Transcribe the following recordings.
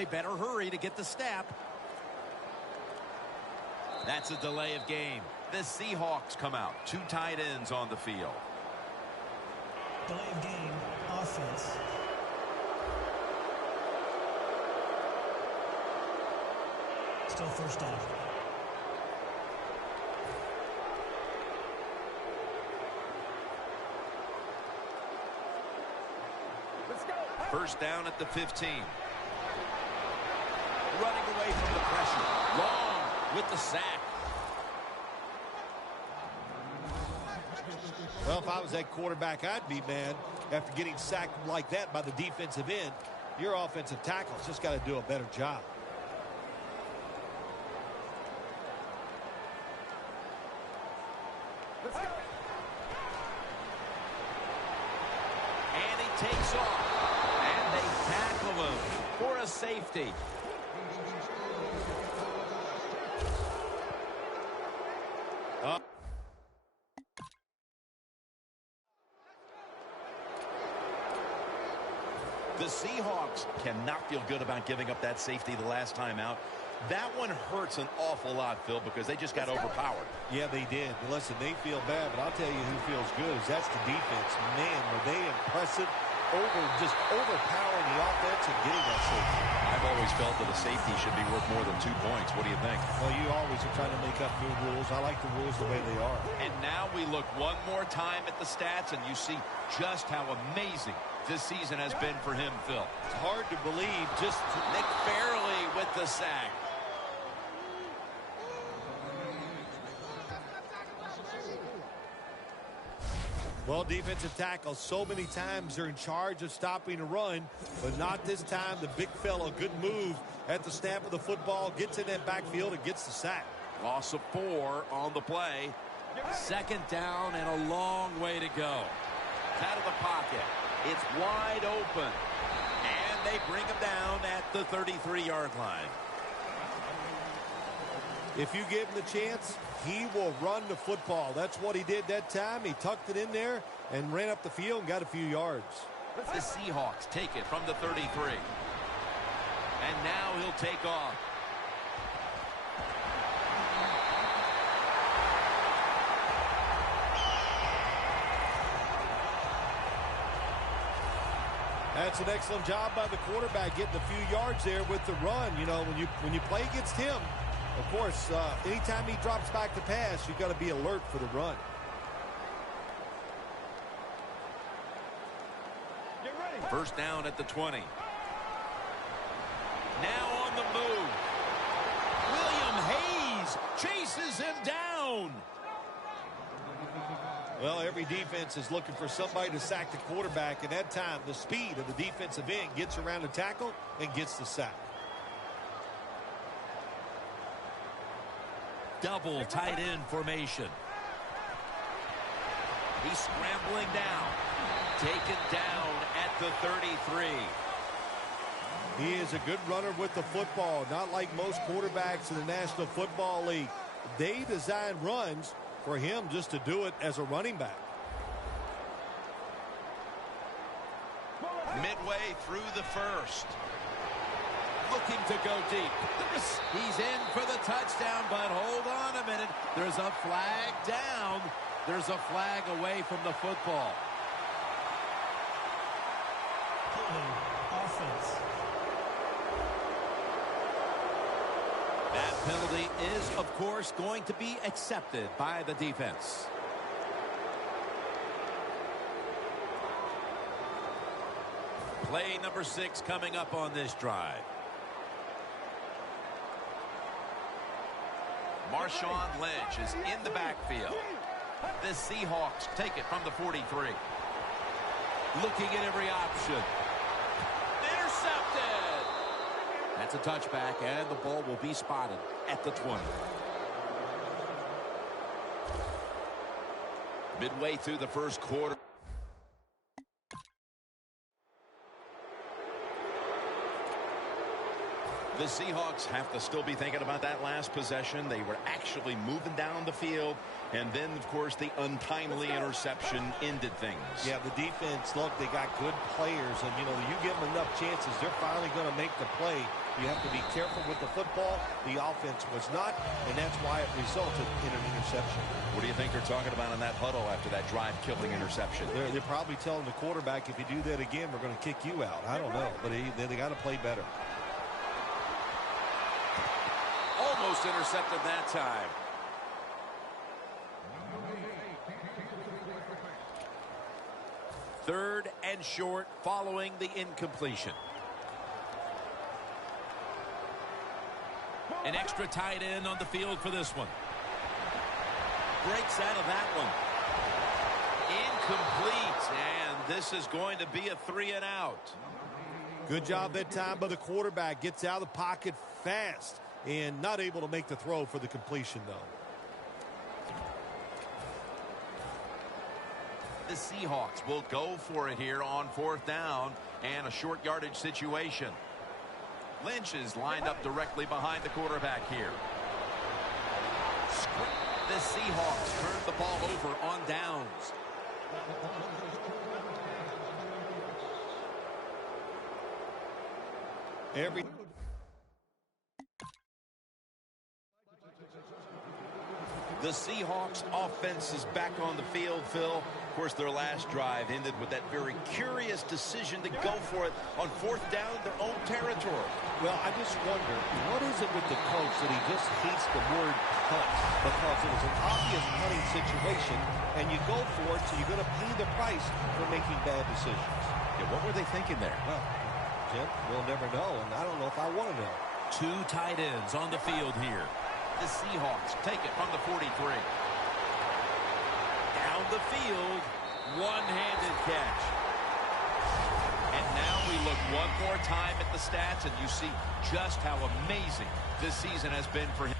they better hurry to get the snap. That's a delay of game. The Seahawks come out. 2 tight ends on the field. Delay of game, offense. Still first down. Let's go. First down at the 15. Running away from the pressure. Long with the sack. Well, if I was that quarterback, I'd be mad after getting sacked like that by the defensive end. Your offensive tackle's just got to do a better job. Let's go. And he takes off. And they tackle him for a safety. The Seahawks cannot feel good about giving up that safety the last time out. That one hurts an awful lot, Phil, because they just got overpowered. Yeah, they did. Listen, they feel bad, but I'll tell you who feels good is that's the defense. Man, were they impressive, just overpowering the offense and getting that safety. I've always felt that a safety should be worth more than 2 points. What do you think? Well, you always are trying to make up new rules. I like the rules the way they are. And now we look one more time at the stats, and you see just how amazing this season has been for him, Phil. It's hard to believe. Just Nick Fairley with the sack. Well, defensive tackles, so many times they're in charge of stopping a run, but not this time. The big fella, good move at the snap of the football, gets in that backfield and gets the sack. Loss of 4 on the play. Second down and a long way to go. Out of the pocket. It's wide open. And they bring him down at the 33-yard line. If you give him the chance, he will run the football. That's what he did that time. He tucked it in there and ran up the field and got a few yards. The Seahawks take it from the 33. And now he'll take off. That's an excellent job by the quarterback, getting a few yards there with the run. You know, when you play against him, of course, anytime he drops back to pass, you've got to be alert for the run. First down at the 20. Now on the move. William Hayes chases him down. Well, every defense is looking for somebody to sack the quarterback, and that time the speed of the defensive end gets around the tackle and gets the sack. Double tight end formation. He's scrambling down. Taken down at the 33. He is a good runner with the football, not like most quarterbacks in the National Football League. They design runs for him just to do it as a running back. Midway through the first. Looking to go deep. He's in for the touchdown, but hold on a minute. There's a flag down. There's a flag away from the football. Offense. That penalty is, of course, going to be accepted by the defense. Play number 6 coming up on this drive. Marshawn Lynch is in the backfield. The Seahawks take it from the 43. Looking at every option. Intercepted! That's a touchback, and the ball will be spotted at the 20. Midway through the first quarter. The Seahawks have to still be thinking about that last possession. They were actually moving down the field. And then, of course, the untimely interception ended things. Yeah, the defense, look, they got good players. And, you know, you give them enough chances, they're finally going to make the play. You have to be careful with the football. The offense was not, and that's why it resulted in an interception. What do you think they're talking about in that huddle after that drive-killing interception? They're probably telling the quarterback, if you do that again, we're going to kick you out. I don't know, but they got to play better. Almost intercepted that time. Third and short following the incompletion. An extra tight end on the field for this one. Breaks out of that one. Incomplete. And this is going to be a 3 and out. Good job that time by the quarterback. Gets out of the pocket fast and not able to make the throw for the completion, though. The Seahawks will go for it here on 4th down and a short yardage situation. Lynch is lined up directly behind the quarterback here. The Seahawks turn the ball over on downs. The Seahawks offense is back on the field, Phil. Of course, their last drive ended with that very curious decision to go for it on 4th down in their own territory. Well, I just wonder, what is it with the coach that he just hates the word punt? Because it was an obvious punting situation, and you go for it, so you're going to pay the price for making bad decisions. Yeah, what were they thinking there? Well, Jim, we'll never know, and I don't know if I want to know. 2 tight ends on the field here. The Seahawks take it from the 43. Down the field, one-handed catch. And now we look one more time at the stats, and you see just how amazing this season has been for him.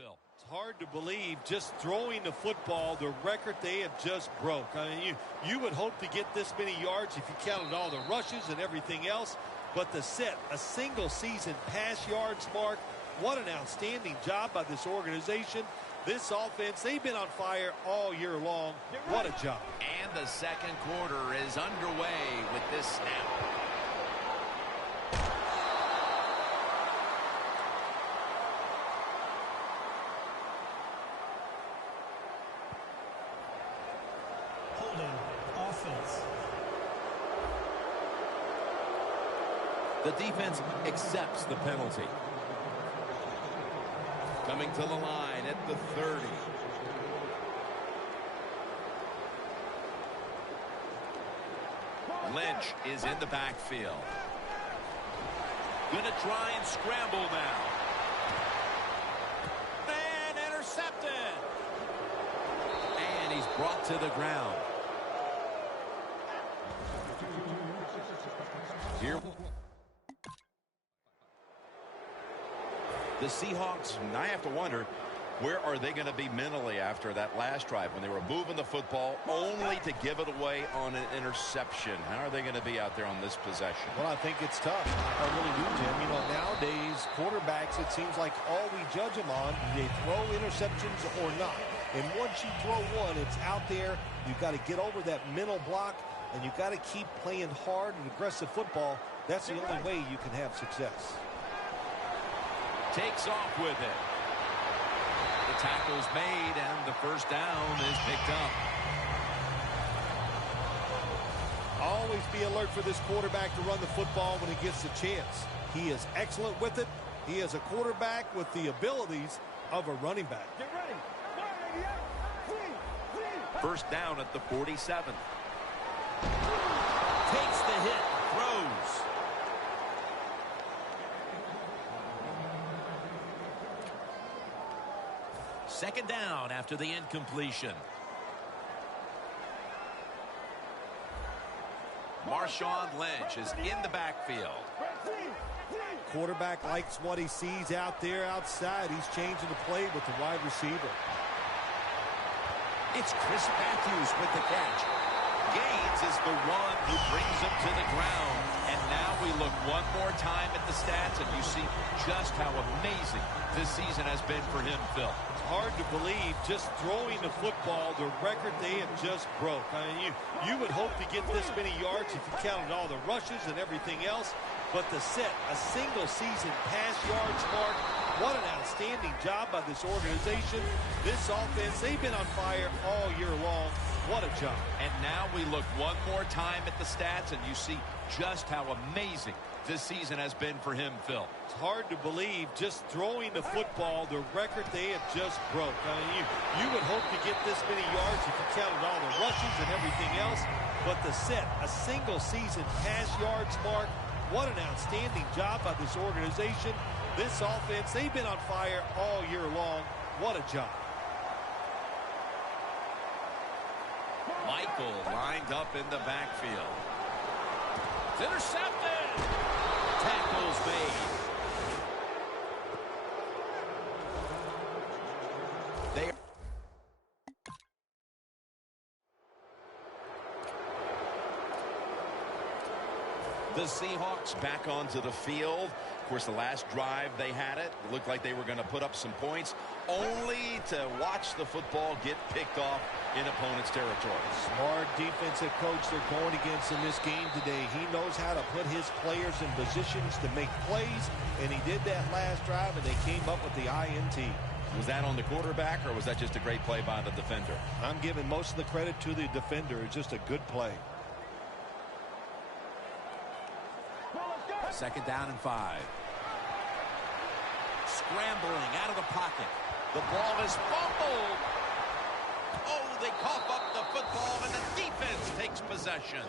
It's hard to believe, just throwing the football, the record they have just broke. I mean, you would hope to get this many yards if you counted all the rushes and everything else. But to set a single season pass yards mark, what an outstanding job by this organization. This offense, they've been on fire all year long. What a job. And the second quarter is underway with this snap. Offense. The defense accepts the penalty. Coming to the line at the 30. Lynch is in the backfield. Gonna try and scramble now. And intercepted. And he's brought to the ground. Here, the Seahawks, I have to wonder, where are they going to be mentally after that last drive when they were moving the football only to give it away on an interception? How are they going to be out there on this possession? Well, I think it's tough. I really do, Jim. You know, nowadays, quarterbacks, it seems like all we judge them on, do they throw interceptions or not? And once you throw one, it's out there. You've got to get over that mental block. And you've got to keep playing hard and aggressive football. That's the only way you can have success. Takes off with it. The tackle's made, and the first down is picked up. Always be alert for this quarterback to run the football when he gets the chance. He is excellent with it. He is a quarterback with the abilities of a running back. Get ready. First down at the 47. Takes the hit, throws. Second down after the incompletion. Marshawn Lynch is in the backfield. Quarterback likes what he sees out there outside. He's changing the play with the wide receiver. It's Chris Matthews with the catch. Gaines is the one who brings him to the ground. And now we look one more time at the stats, and you see just how amazing this season has been for him, Phil. It's hard to believe, just throwing the football, the record they have just broke. I mean, you would hope to get this many yards if you counted all the rushes and everything else. But to set a single-season pass yards mark, what an outstanding job by this organization. This offense, they've been on fire all year long. What a job. And now we look one more time at the stats, and you see just how amazing this season has been for him, Phil. It's hard to believe, just throwing the football, the record they have just broke. I mean, you would hope to get this many yards if you counted all the rushes and everything else. But to set a single-season pass yards mark, what an outstanding job by this organization. This offense, they've been on fire all year long. What a job. Michael lined up in the backfield. It's intercepted. Tackles made. The Seahawks back onto the field. Of course, the last drive they had it looked like they were going to put up some points, only to watch the football get picked off in opponent's territory. Smart defensive coach they're going against in this game today. He knows how to put his players in positions to make plays, and he did that last drive, and they came up with the INT. Was that on the quarterback, or was that just a great play by the defender? I'm giving most of the credit to the defender. It's just a good play. Second down and 5. Scrambling out of the pocket. The ball is fumbled. Oh, they cough up the football, and the defense takes possession.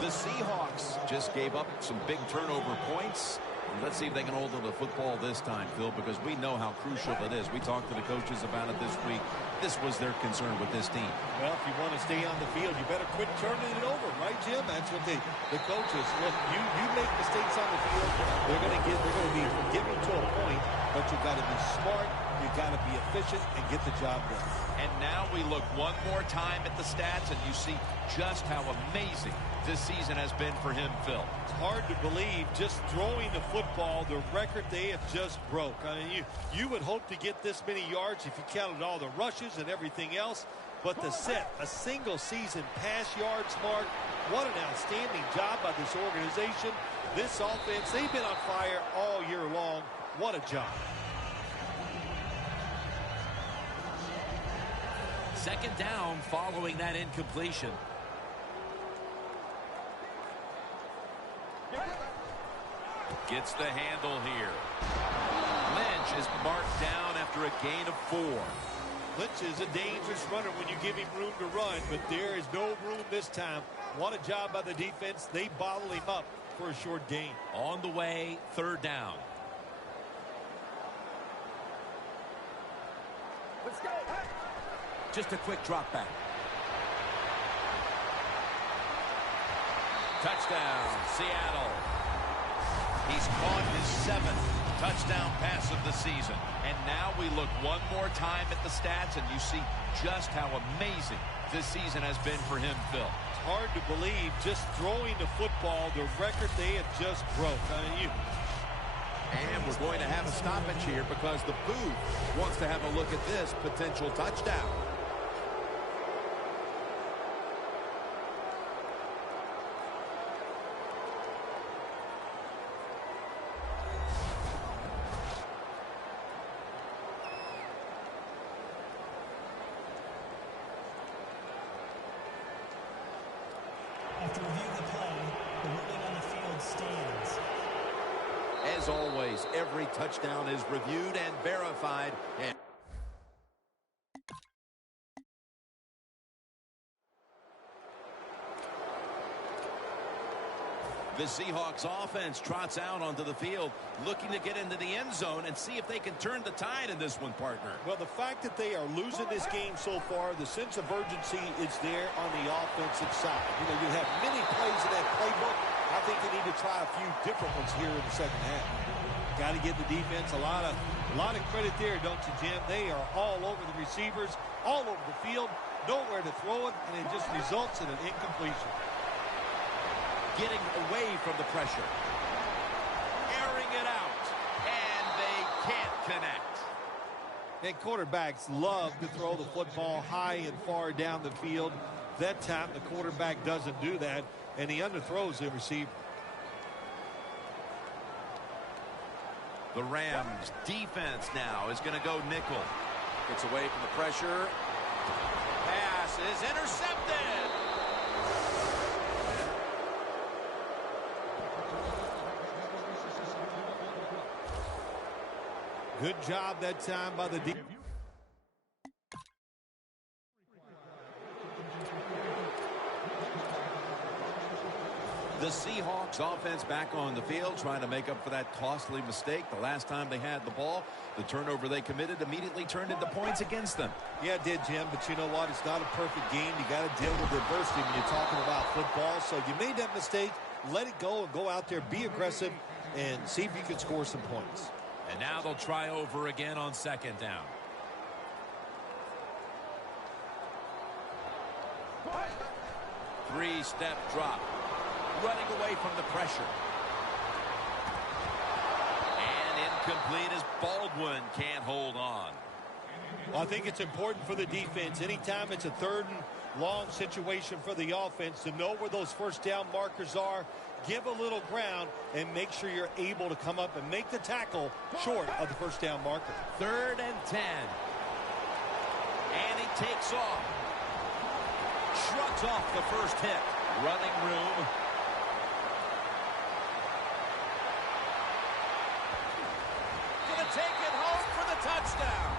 The Seahawks just gave up some big turnover points. Let's see if they can hold on to the football this time, Phil, because we know how crucial it is. We talked to the coaches about it this week. This was their concern with this team. Well, if you want to stay on the field, you better quit turning it over, right, Jim? That's what the coaches look. You make mistakes on the field, they're going to be forgiving to a point, but you got to be smart, you got to be efficient, and get the job done. And now we look one more time at the stats, and you see just how amazing this season has been for him, Phil. It's hard to believe, just throwing the football, the record they have just broke. I mean, you would hope to get this many yards if you counted all the rushes and everything else, but to set a single-season pass yards mark, what an outstanding job by this organization. This offense, they've been on fire all year long. What a job. Second down following that incompletion. Gets the handle here. Lynch is marked down after a gain of 4. Lynch is a dangerous runner when you give him room to run, but there is no room this time. What a job by the defense. They bottle him up for a short gain. On the way, third down. Let's go. Just a quick drop back. Touchdown, Seattle. He's caught his 7th touchdown pass of the season. And now we look one more time at the stats, and you see just how amazing this season has been for him, Phil. It's hard to believe, just throwing the football, the record they have just broke. I mean, and we're going to have a stoppage here because the booth wants to have a look at this potential touchdown. After reviewing the play, the ruling on the field stands. As always, every touchdown is reviewed and verified. And the Seahawks offense trots out onto the field, looking to get into the end zone and see if they can turn the tide in this one, partner. Well, the fact that they are losing this game so far, the sense of urgency is there on the offensive side. You know, you have many plays in that playbook. I think they need to try a few different ones here in the second half. Got to give the defense a lot of credit there, don't you, Jim? They are all over the receivers, all over the field, nowhere to throw it, and it just results in an incompletion. Getting away from the pressure. Airing it out. And they can't connect. And quarterbacks love to throw the football high and far down the field. That time the quarterback doesn't do that, and he underthrows the receiver. The Rams defense now is going to go nickel. Gets away from the pressure. Pass is intercepted. Good job that time by the defense. The Seahawks offense back on the field trying to make up for that costly mistake. The last time they had the ball, the turnover they committed immediately turned into points against them. Yeah, it did, Jim, but you know what? It's not a perfect game. You got to deal with adversity when you're talking about football. So you made that mistake, let it go and go out there, be aggressive, and see if you can score some points. And now they'll try over again on second down. Three-step drop. Running away from the pressure. And incomplete as Baldwin can't hold on. Well, I think it's important for the defense. Anytime it's a third and long situation for the offense to know where those first down markers are, give a little ground, and make sure you're able to come up and make the tackle short of the first down marker. 3rd and 10. And he takes off. Shrugs off the first hit. Running room. Gonna take it home for the touchdown.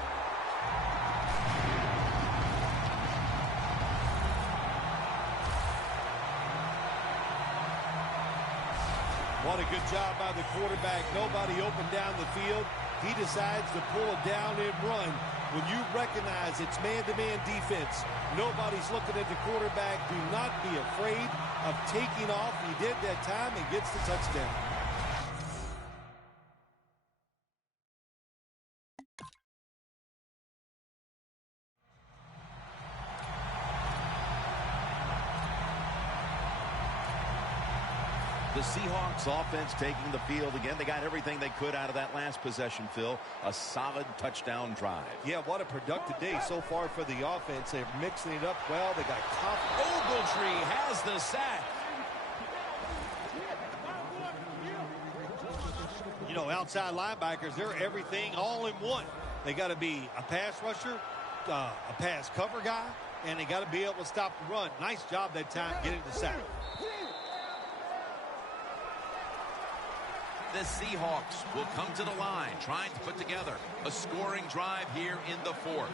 What a good job by the quarterback. Nobody open down the field. He decides to pull it down and run. When you recognize it's man-to-man defense, nobody's looking at the quarterback. Do not be afraid of taking off. He did that time and gets the touchdown. The Seahawks offense taking the field again. They got everything they could out of that last possession, Phil. A solid touchdown drive. Yeah, what a productive day so far for the offense. They're mixing it up well. They got confidence. Ogletree has the sack. You know, outside linebackers, they're everything all in one. They got to be a pass rusher, a pass cover guy, and they got to be able to stop the run. Nice job that time getting the sack. The Seahawks will come to the line, trying to put together a scoring drive here in the 4th.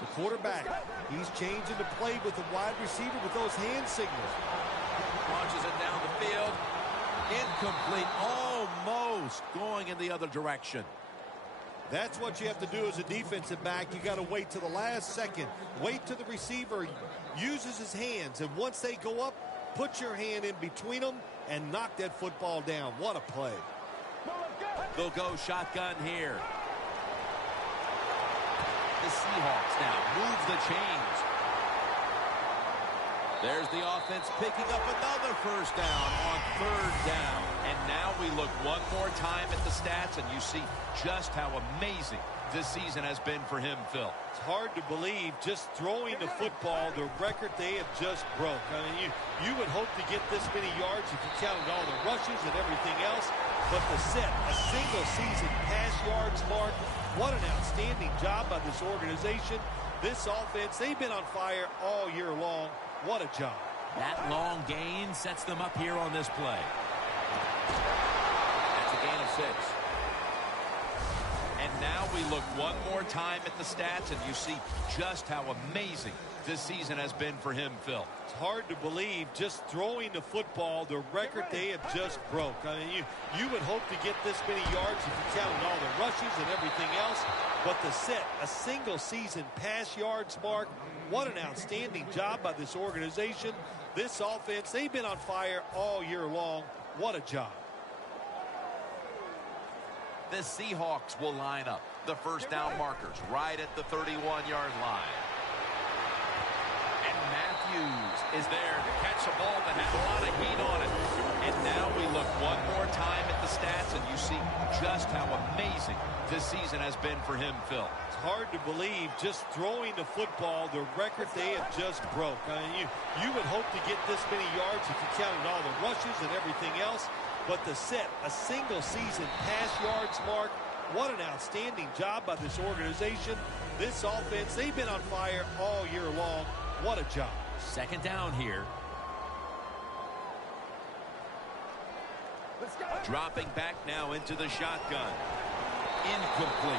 The quarterback, he's changing the play with the wide receiver with those hand signals. Launches it down the field. Incomplete, almost going in the other direction. That's what you have to do as a defensive back. You got to wait to the last second. Wait till the receiver uses his hands, and once they go up, put your hand in between them and knock that football down. What a play. They'll go shotgun here. The Seahawks now move the chains. There's the offense picking up another first down on 3rd down. And now we look one more time at the stats, and you see just how amazing this season has been for him, Phil. It's hard to believe just throwing the football, the record they have just broke. I mean, you would hope to get this many yards if you counted all the rushes and everything else. But to set a single season pass yards mark, what an outstanding job by this organization. This offense, they've been on fire all year long. What a job. That long gain sets them up here on this play. That's a gain of 6. And now we look one more time at the stats, and you see just how amazing this season has been for him, Phil. It's hard to believe, just throwing the football, the record they have just broke. I mean, you would hope to get this many yards if you counted all the rushes and everything else. But to set a single season pass yards mark, what an outstanding job by this organization. This offense, they've been on fire all year long. What a job. The Seahawks will line up. The first down markers right at the 31-yard line. And Matthews is there to catch a ball that had a lot of heat on it. And now we look one more time at the stats, and you see just how amazing this season has been for him, Phil. It's hard to believe, just throwing the football, the record they have just broke. I mean, you would hope to get this many yards if you counted all the rushes and everything else. But to set a single season pass yards mark, what an outstanding job by this organization. This offense, they've been on fire all year long. What a job. Second down here. Let's go. Dropping back now into the shotgun. Incomplete.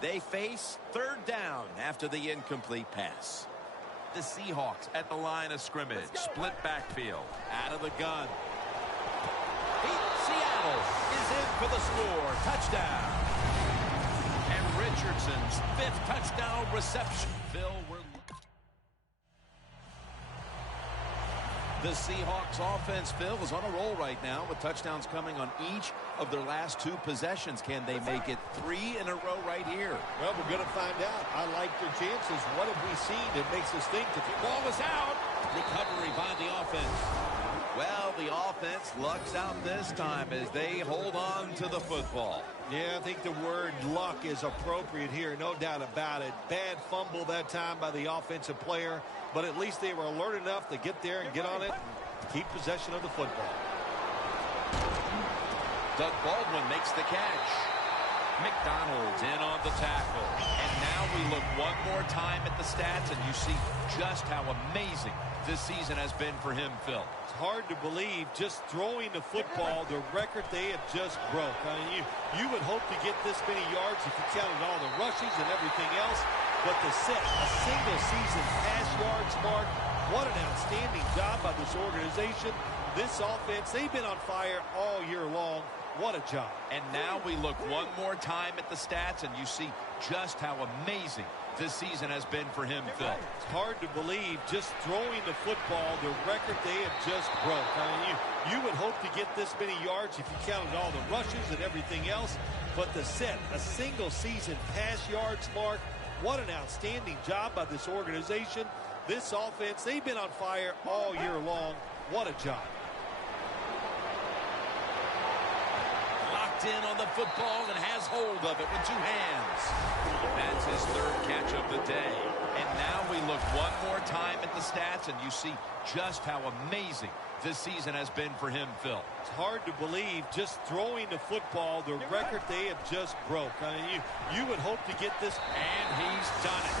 They face third down after the incomplete pass. The Seahawks at the line of scrimmage. Split backfield. Out of the gun. Seattle is in for the score. Touchdown. And Richardson's 5th touchdown reception. Phil, the Seahawks offense, Phil, is on a roll right now with touchdowns coming on each of their last 2 possessions. Can they make it 3 in a row right here? Well, we're going to find out. I like their chances. What have we seen that makes us think that the ball is out? Recovery by the offense. Well, the offense lucks out this time as they hold on to the football. Yeah, I think the word luck is appropriate here, no doubt about it. Bad fumble that time by the offensive player, but at least they were alert enough to get there and get on it, keep possession of the football. Doug Baldwin makes the catch. McDonald's in on the tackle. And now we look one more time at the stats, and you see just how amazing this season has been for him, Phil. It's hard to believe, just throwing the football, the record they have just broke. I mean, you would hope to get this many yards if you counted all the rushes and everything else. But to set a single season pass yards mark, what an outstanding job by this organization. This offense, they've been on fire all year long. What a job. And now we look one more time at the stats, and you see just how amazing this season has been for him, Phil. It's hard to believe, just throwing the football, the record they have just broke. I mean, you would hope to get this many yards if you counted all the rushes and everything else. But to set a single season pass yards mark, what an outstanding job by this organization. This offense, they've been on fire all year long. What a job. Locked in on the football and has hold of it with 2 hands. That's his 3rd catch of the day. And now we look one more time at the stats, and you see just how amazing this season has been for him, Phil. It's hard to believe, just throwing the football, the record they have just broke. I mean, you would hope to get this. And he's done it.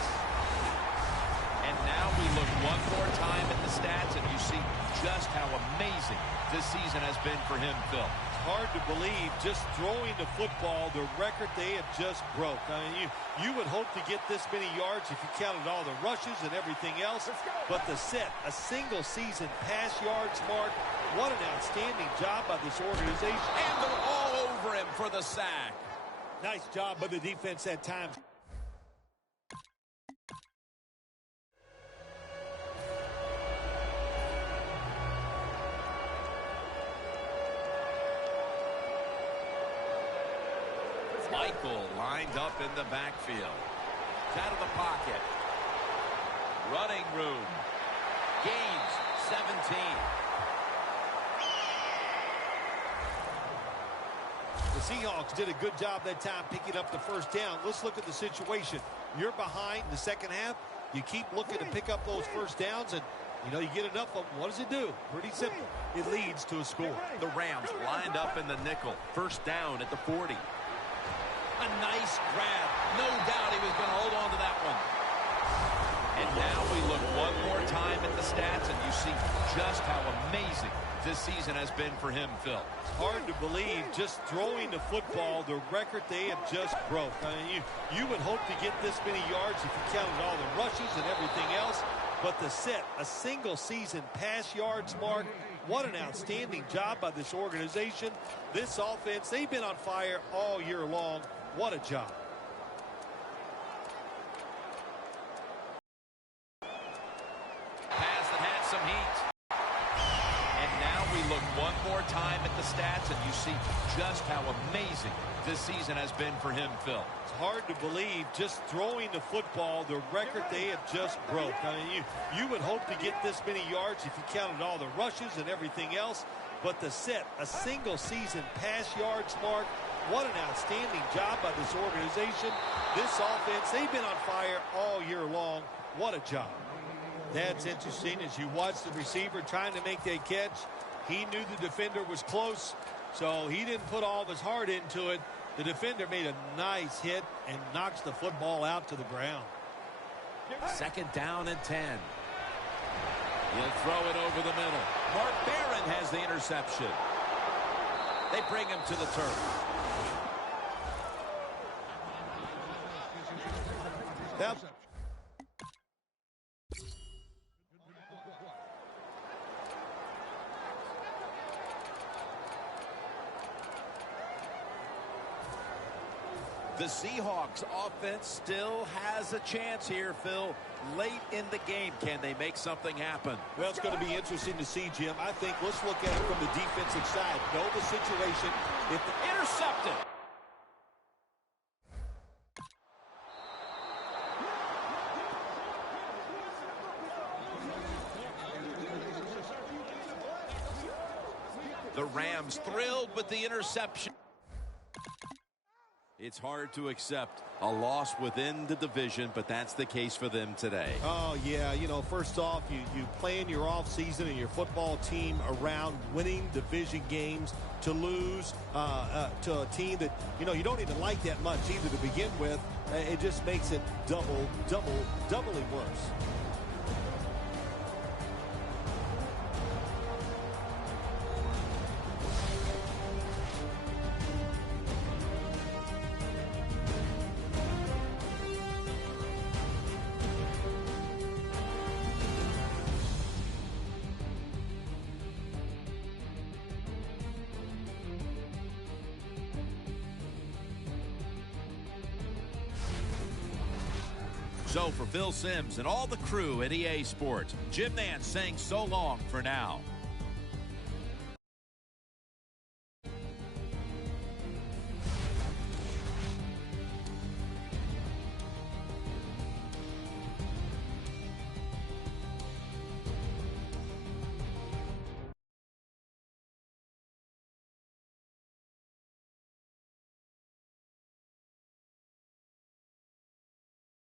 And now we look one more time at the stats, and you see just how amazing this season has been for him, Phil. It's hard to believe, just throwing the football, the record they have just broke. I mean, you would hope to get this many yards if you counted all the rushes and everything else. But to set a single season pass yards mark, what an outstanding job by this organization. And they're all over him for the sack. Nice job by the defense at times. Michael lined up in the backfield. Out of the pocket. Running room. Gains 17. The Seahawks did a good job that time picking up the first down. Let's look at the situation. You're behind in the second half. You keep looking to pick up those first downs, and You know, you get enough of them. What does it do? Pretty simple. It leads to a score. The Rams lined up in the nickel. First down at the 40. A nice grab. No doubt he was going to hold on to that one. And now we look one more time at the stats, and you see just how amazing this season has been for him, Phil. It's hard to believe, just throwing the football, the record they have just broke. I mean, you would hope to get this many yards if you counted all the rushes and everything else. But to set a single season pass yards mark, what an outstanding job by this organization. This offense, they've been on fire all year long. What a job. Pass that had some heat. And now we look one more time at the stats, and you see just how amazing this season has been for him, Phil. It's hard to believe, just throwing the football, the record they have just broke. I mean, you would hope to get this many yards if you counted all the rushes and everything else. But to set a single season pass yards mark, what an outstanding job by this organization. This offense, they've been on fire all year long. What a job. That's interesting as you watch the receiver trying to make that catch. He knew the defender was close, so he didn't put all of his heart into it. The defender made a nice hit and knocks the football out to the ground. Second down and 10. He'll throw it over the middle. Mark Barron has the interception. They bring him to the turf. That The Seahawks offense still has a chance here, Phil. Late in the game, can they make something happen? Well, it's going to be interesting to see, Jim. I think let's look at it from the defensive side. Know the situation. If the Intercepted. The Rams thrilled with the interception. It's hard to accept a loss within the division, but that's the case for them today. Oh, yeah. You know, first off, you plan your offseason and your football team around winning division games. To lose to a team that, you know, you don't even like that much either to begin with, it just makes it doubly worse. So for Phil Simms and all the crew at EA Sports, Jim Nance saying so long for now.